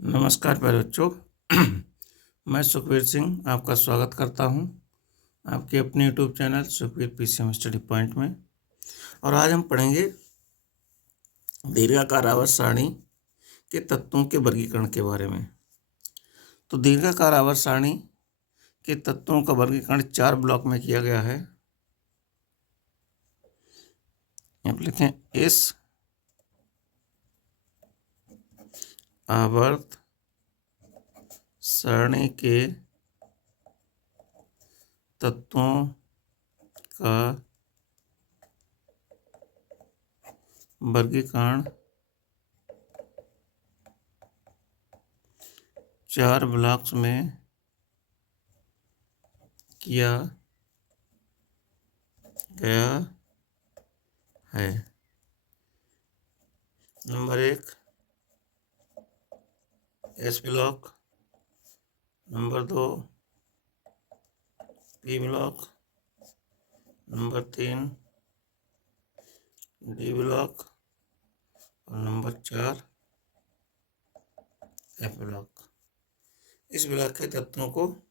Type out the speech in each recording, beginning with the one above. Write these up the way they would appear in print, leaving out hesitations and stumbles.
नमस्कार प्यारे बच्चों। मैं सुखवीर सिंह आपका स्वागत करता हूं आपके अपने YouTube channel Sukhvir PCM study point में। और आज हम पढ़ेंगे दीर्घाकार आवर्त सारणी के तत्वों के वर्गीकरण के बारे में। तो दीर्घाकार आवर्त सारणी के तत्वों का वर्गीकरण 4 ब्लॉक में किया गया है। यहाँ पर लिखें इस आवर्त सारणी के तत्वों का वर्गीकरण 4 ब्लॉक्स में किया गया है। Number 1 S block, number 2 P block, number 3 D block और नंबर 4 एफ ब्लॉक। इस ब्लॉक के तत्वों को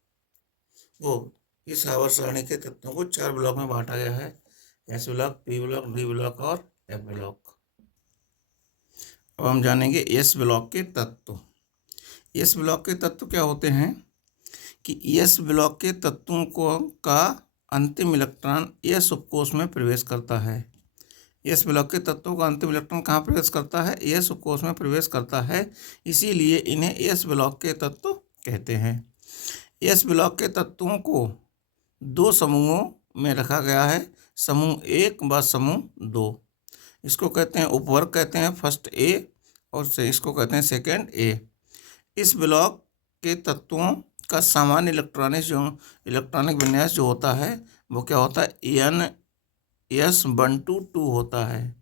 इस आवर्त सारणी के तत्वों को 4 ब्लॉक में बांटा गया है। S block, P block, D block और एफ ब्लॉक। अब हम जानेंगे एस ब्लॉक के तत्व। एस ब्लॉक के तत्व क्या होते हैं कि एस ब्लॉक के तत्वों का अंतिम इलेक्ट्रॉन एस उपकोष में प्रवेश करता है। एस ब्लॉक के तत्वों का अंतिम इलेक्ट्रॉन कहाँ प्रवेश करता है? एस उपकोष में प्रवेश करता है। इसीलिए इन्हें एस ब्लॉक के तत्व कहते हैं। एस ब्लॉक के तत्वों को 2 समूहों में रखा गया है, समूह 1 व समूह 2। इसको कहते हैं उपवर्ग, कहते हैं फर्स्ट ए, और इसको कहते हैं सेकेंड ए। इस ब्लॉक के तत्वों का सामान्य इलेक्ट्रॉनिक विन्यास जो होता है वो क्या होता है? NS12 होता है।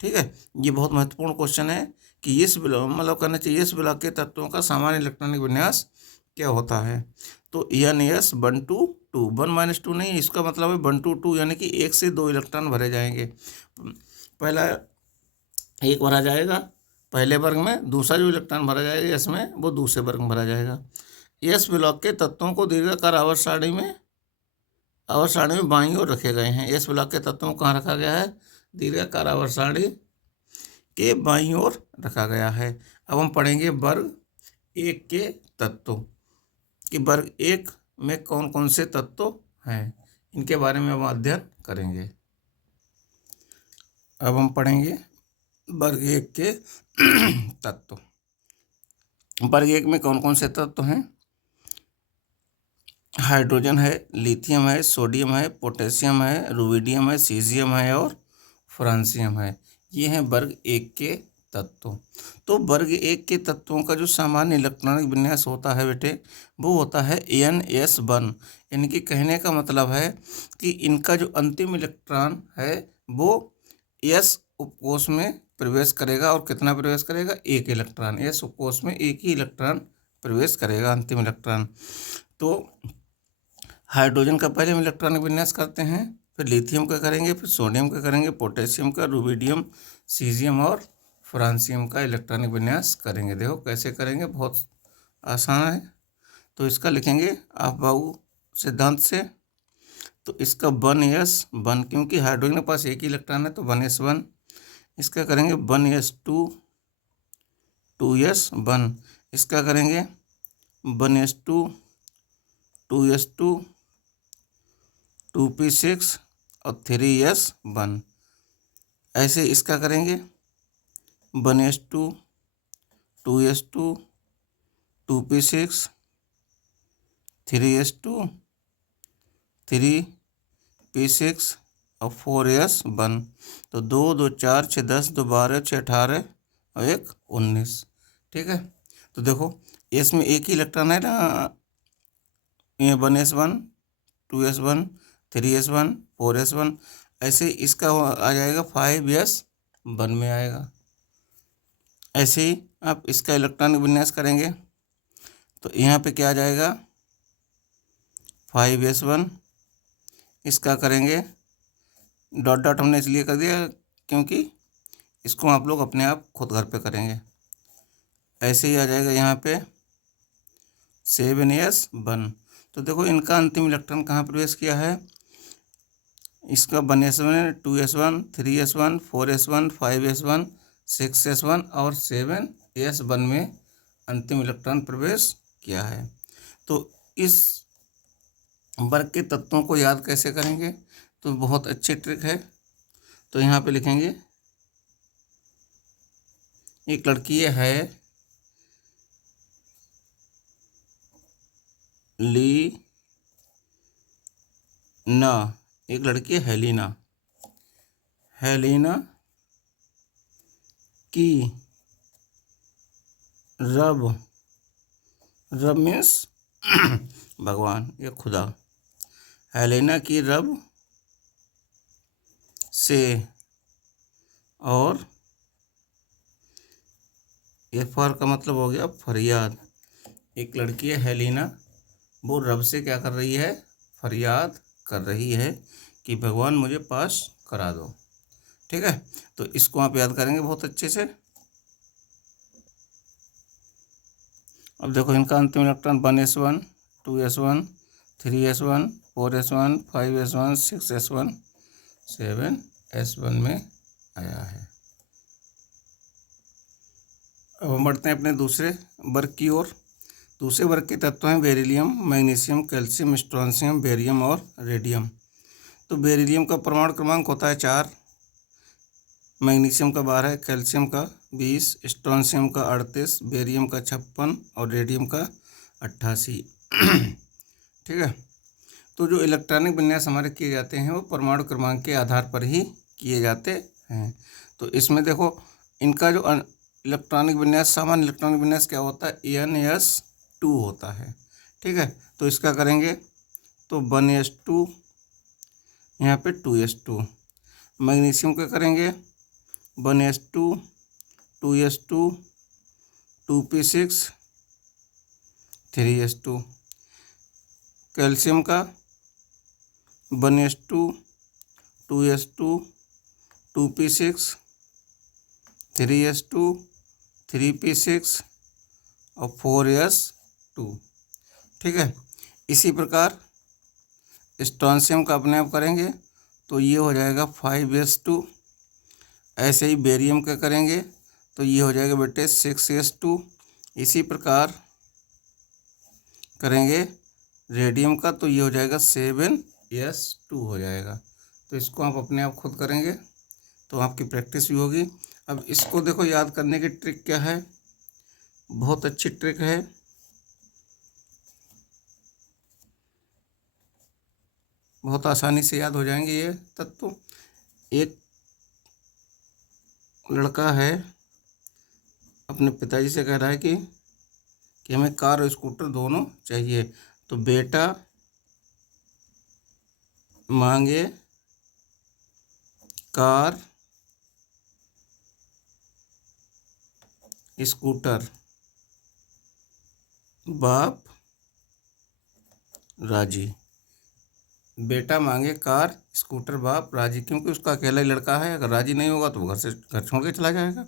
ठीक है, ये बहुत महत्वपूर्ण क्वेश्चन है कि इस ब्लॉक मतलब करना चाहिए इस ब्लॉक के तत्वों का सामान्य इलेक्ट्रॉनिक विन्यास क्या होता है। तो NS12 1 - 2 नहीं, इसका मतलब है 1 to 2, यानी कि 1 से 2 इलेक्ट्रॉन भरे जाएंगे। पहला 1 भरा जाएगा पहले वर्ग में, दूसरा जो इलेक्ट्रॉन भरा जाएगा इसमें वो दूसरे वर्ग में भरा जाएगा। एस ब्लॉक के तत्वों को दीर्घाकार आवर्त सारणी में बाईं ओर रखे गए हैं। एस ब्लॉक के तत्वों को कहाँ रखा गया है? दीर्घाकार आवर्त सारणी के बाईं ओर रखा गया है। अब हम पढ़ेंगे वर्ग 1 के तत्व कि वर्ग 1 में कौन कौन से तत्व हैं, इनके बारे में हम अध्ययन करेंगे। अब हम पढ़ेंगे वर्ग 1 के तत्व। वर्ग 1 में कौन कौन से तत्व हैं? हाइड्रोजन है, लिथियम है, सोडियम है, पोटेशियम है, रुबिडियम है, सीजियम है और फ्रांसियम है। ये हैं वर्ग 1 के तत्व। तो वर्ग 1 के तत्वों का जो सामान्य इलेक्ट्रॉनिक विन्यास होता है बेटे, वो होता है NS1। यानी कि कहने का मतलब है कि इनका जो अंतिम इलेक्ट्रॉन है वो एस उपकोष में प्रवेश करेगा। और कितना प्रवेश करेगा? 1 इलेक्ट्रॉन। एस उपकोष में 1 ही इलेक्ट्रॉन प्रवेश करेगा, अंतिम इलेक्ट्रॉन। तो हाइड्रोजन का पहले हम इलेक्ट्रॉनिक विन्यास करते हैं, फिर लिथियम का करेंगे, फिर सोडियम का करेंगे, पोटेशियम का, रुबिडियम, सीजियम और फ्रांसियम का इलेक्ट्रॉनिक विन्यास करेंगे। देखो कैसे करेंगे, बहुत आसान है। तो इसका लिखेंगे अफबाऊ सिद्धांत से। तो इसका 1s1, क्योंकि हाइड्रोजन के पास 1 ही इलेक्ट्रॉन है तो 1s1। इसका करेंगे 1s2 2s1। इसका करेंगे 1s2 2s2 2p6 और 3s1। ऐसे इसका करेंगे 1s2 2s2 2p6 3s2 3p6 और 4s1। तो 2 2 4 6 10 2 12 6 18 और 1 19। ठीक है, तो देखो इसमें 1 ही इलेक्ट्रॉन है ना, ये 1s1 2s1 3s1 4s1। ऐसे इसका आ जाएगा 5s1 में आएगा। ऐसे ही आप इसका इलेक्ट्रॉनिक विन्यास करेंगे तो यहाँ पे क्या आ जाएगा? 5s1। इसका करेंगे डॉट डॉट हमने इसलिए कर दिया क्योंकि इसको आप लोग अपने आप खुद घर पे करेंगे। ऐसे ही आ जाएगा यहाँ पे 7s1। तो देखो इनका अंतिम इलेक्ट्रॉन कहाँ प्रवेश किया है, इसका 1s1, 2s1, 3s1, 4s1, 5s1, 6s1 और 7s1 में अंतिम इलेक्ट्रॉन प्रवेश किया है। तो इस वर्ग के तत्वों को याद कैसे करेंगे, तो बहुत अच्छी ट्रिक है। तो यहाँ पे लिखेंगे एक लड़की है लीना, एक लड़की है हेलिना, हेलिना की रब, रब मीन्स भगवान या खुदा, हेलेना की रब से और एफआर का मतलब हो गया फरियाद। एक लड़की है हेलिना, वो रब से क्या कर रही है, फरियाद कर रही है कि भगवान मुझे पास करा दो। ठीक है, तो इसको आप याद करेंगे बहुत अच्छे से। अब देखो इनका अंतिम electron 1s1, 2s1, 3s1, 4s1, 5s1, 6s1, 7s1 में आया है। अब हम बढ़ते हैं अपने दूसरे वर्ग की ओर। दूसरे वर्ग के तत्व हैं beryllium, magnesium, calcium, strontium, barium और रेडियम। तो बेरिलियम का परमाणु क्रमांक होता है 4, मैग्नीशियम का 12, कैल्शियम का 20, स्ट्रोंशियम का 38, बेरियम का 56 और रेडियम का 88। ठीक है, तो जो इलेक्ट्रॉनिक विन्यास हमारे किए जाते हैं वो परमाणु क्रमांक के आधार पर ही किए जाते हैं। तो इसमें देखो इनका जो इलेक्ट्रॉनिक विन्यास, सामान्य इलेक्ट्रॉनिक विन्यास क्या होता है, NS2 होता है। ठीक है, तो इसका करेंगे तो 1s2, यहाँ पे 2s2। मैग्नीशियम का करेंगे 1s2, 2s2, 2p6, 3s2। Calcium का 1s2, 2s2, 2p6, 3s2, 3p6 और 4s2। ठीक है, इसी प्रकार स्ट्रोंशियम का अपने आप करेंगे तो ये हो जाएगा 5s2। ऐसे ही बेरियम का करेंगे तो ये हो जाएगा बेटे 6s2। इसी प्रकार करेंगे रेडियम का तो ये हो जाएगा 7s2 हो जाएगा। तो इसको आप अपने आप खुद करेंगे तो आपकी प्रैक्टिस भी होगी। अब इसको देखो याद करने की ट्रिक क्या है, बहुत अच्छी ट्रिक है। बहुत आसानी से याद हो जाएंगे ये तत्व। एक लड़का है अपने पिताजी से कह रहा है कि हमें कार और स्कूटर दोनों चाहिए। तो बेटा मांगे कार स्कूटर, बाप राजी। बेटा मांगे कार स्कूटर, बाप राजी, क्योंकि उसका अकेला ही लड़का है, अगर राजी नहीं होगा तो वो घर छोड़ के चला जाएगा,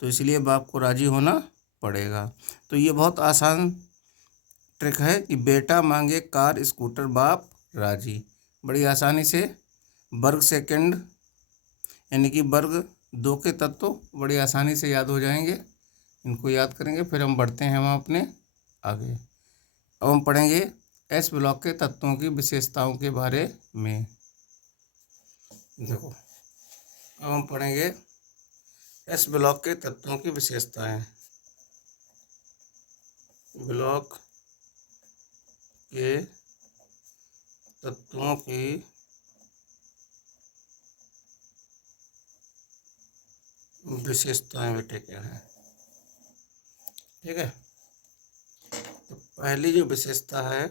तो इसलिए बाप को राजी होना पड़ेगा। तो ये बहुत आसान ट्रिक है कि बेटा मांगे कार स्कूटर, बाप राजी। बड़ी आसानी से वर्ग सेकंड यानी कि वर्ग 2 के तत्व बड़ी आसानी से याद हो जाएंगे। इनको याद करेंगे, फिर हम बढ़ते हैं हम अपने आगे। अब हम पढ़ेंगे एस ब्लॉक के तत्वों की विशेषताओं के बारे में। देखो अब हम पढ़ेंगे एस ब्लॉक के तत्वों की विशेषताएं। ब्लॉक के तत्वों की विशेषताएं बेटे क्या है। ठीक है, तो पहली जो विशेषता है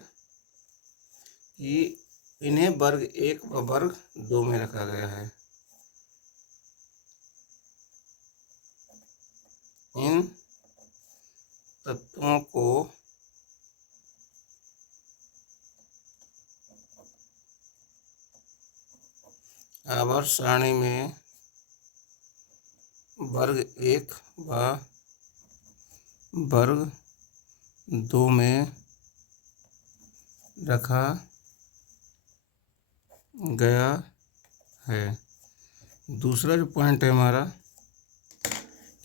कि इन्हें वर्ग 1 व वर्ग 2 में रखा गया है। इन तत्वों को आवर्त सारणी में वर्ग 1 व वर्ग 2 में रखा गया है। दूसरा जो पॉइंट है हमारा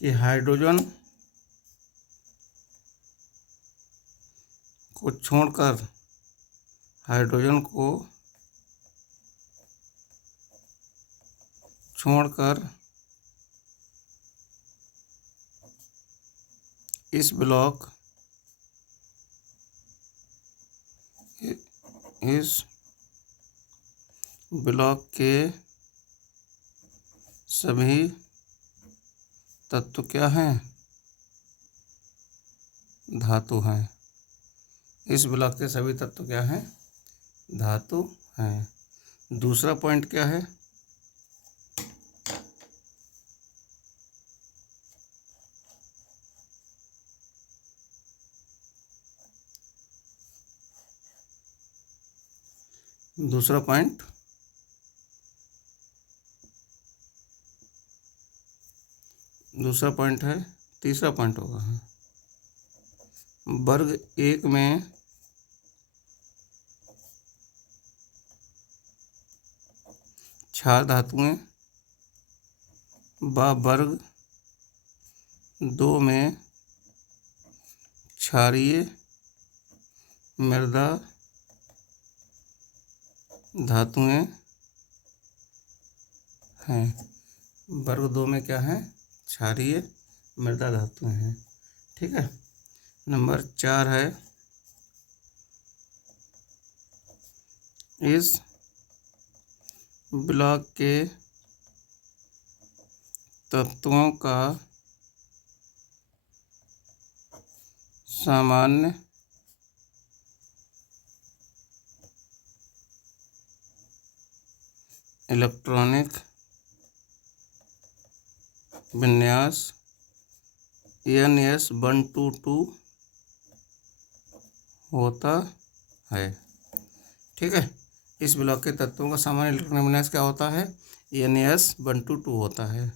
कि हाइड्रोजन को छोड़कर इस ब्लॉक के सभी तत्व क्या हैं? धातु हैं। इस ब्लॉक के सभी तत्व क्या हैं? धातु हैं। दूसरा पॉइंट क्या है? दूसरा पॉइंट है, तीसरा पॉइंट होगा वर्ग 1 में क्षार धातुएं व वर्ग 2 में क्षारीय मृदा धातुएं हैं। वर्ग 2 में क्या है? क्षारीय मृदा धातुएं हैं। ठीक है। नंबर 4 है इस ब्लॉक के तत्वों का सामान्य इलेक्ट्रॉनिक विन्यास NS122 होता है। ठीक है। इस ब्लॉक के तत्वों का सामान्य इलेक्ट्रॉनिक विन्यास क्या होता है? NS122 होता है।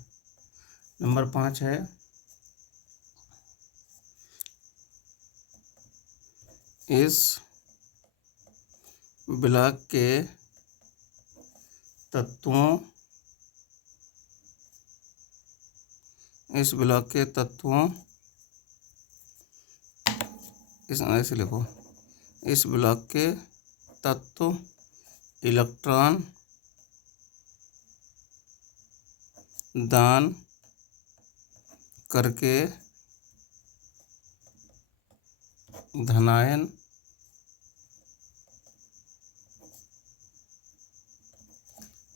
नंबर 5 है इस ब्लॉक के तत्वों ऐसे लिखो, इस ब्लॉक के तत्व इलेक्ट्रॉन दान करके धनायन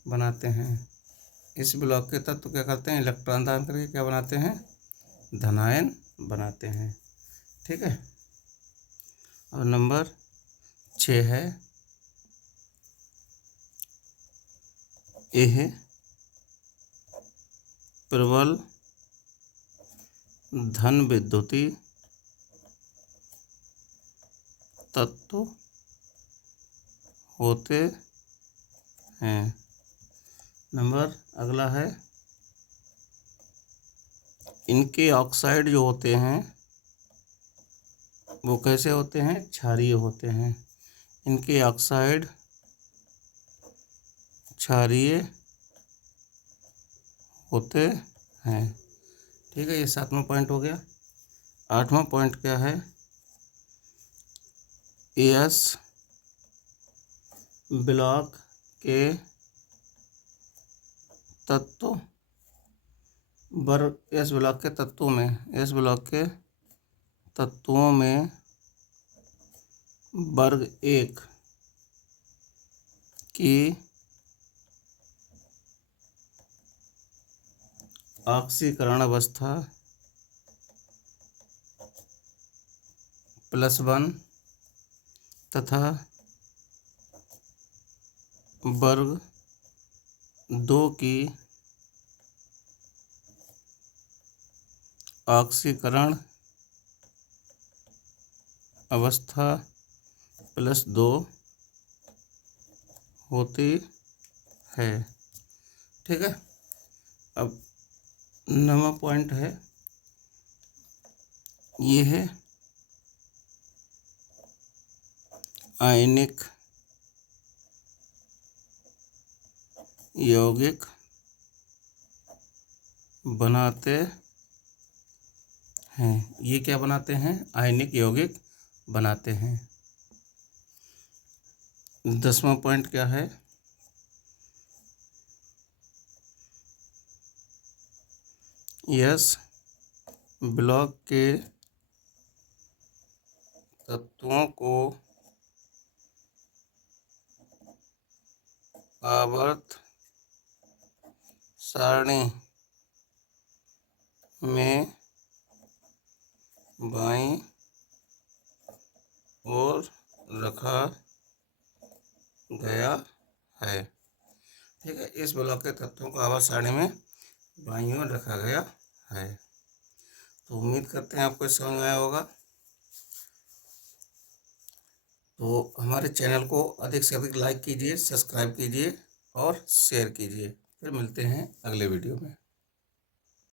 बनाते हैं। इस ब्लॉक के तत्व क्या करते हैं? इलेक्ट्रॉन दान करके क्या बनाते हैं? धनायन बनाते हैं। ठीक है। और नंबर 6 है यह प्रबल धन विद्युतीय तत्व होते हैं। नंबर अगला है इनके ऑक्साइड जो होते हैं वो कैसे होते हैं? क्षारीय होते हैं। इनके ऑक्साइड क्षारीय होते हैं। ठीक है। ये 7वां पॉइंट हो गया। 8वां पॉइंट क्या है? एस ब्लॉक के तत्व एस ब्लॉक के तत्वों में वर्ग 1 की ऑक्सीकरण अवस्था +1 तथा वर्ग 2 की ऑक्सीकरण अवस्था +2 होती है। ठीक है। अब 9वां पॉइंट है ये है आयनिक यौगिक बनाते हैं। ये क्या बनाते हैं? आयनिक यौगिक बनाते हैं। 10वां पॉइंट क्या है? यस ब्लॉक के तत्वों को आवर्त सारणी में बाईं ओर रखा गया है। ठीक है, इस ब्लॉक के तत्वों को आवर्त सारणी में बाईं ओर रखा गया है। तो उम्मीद करते हैं आपको समझ में आया होगा। तो हमारे चैनल को अधिक से अधिक लाइक कीजिए, सब्सक्राइब कीजिए और शेयर कीजिए। फिर मिलते हैं अगले वीडियो में।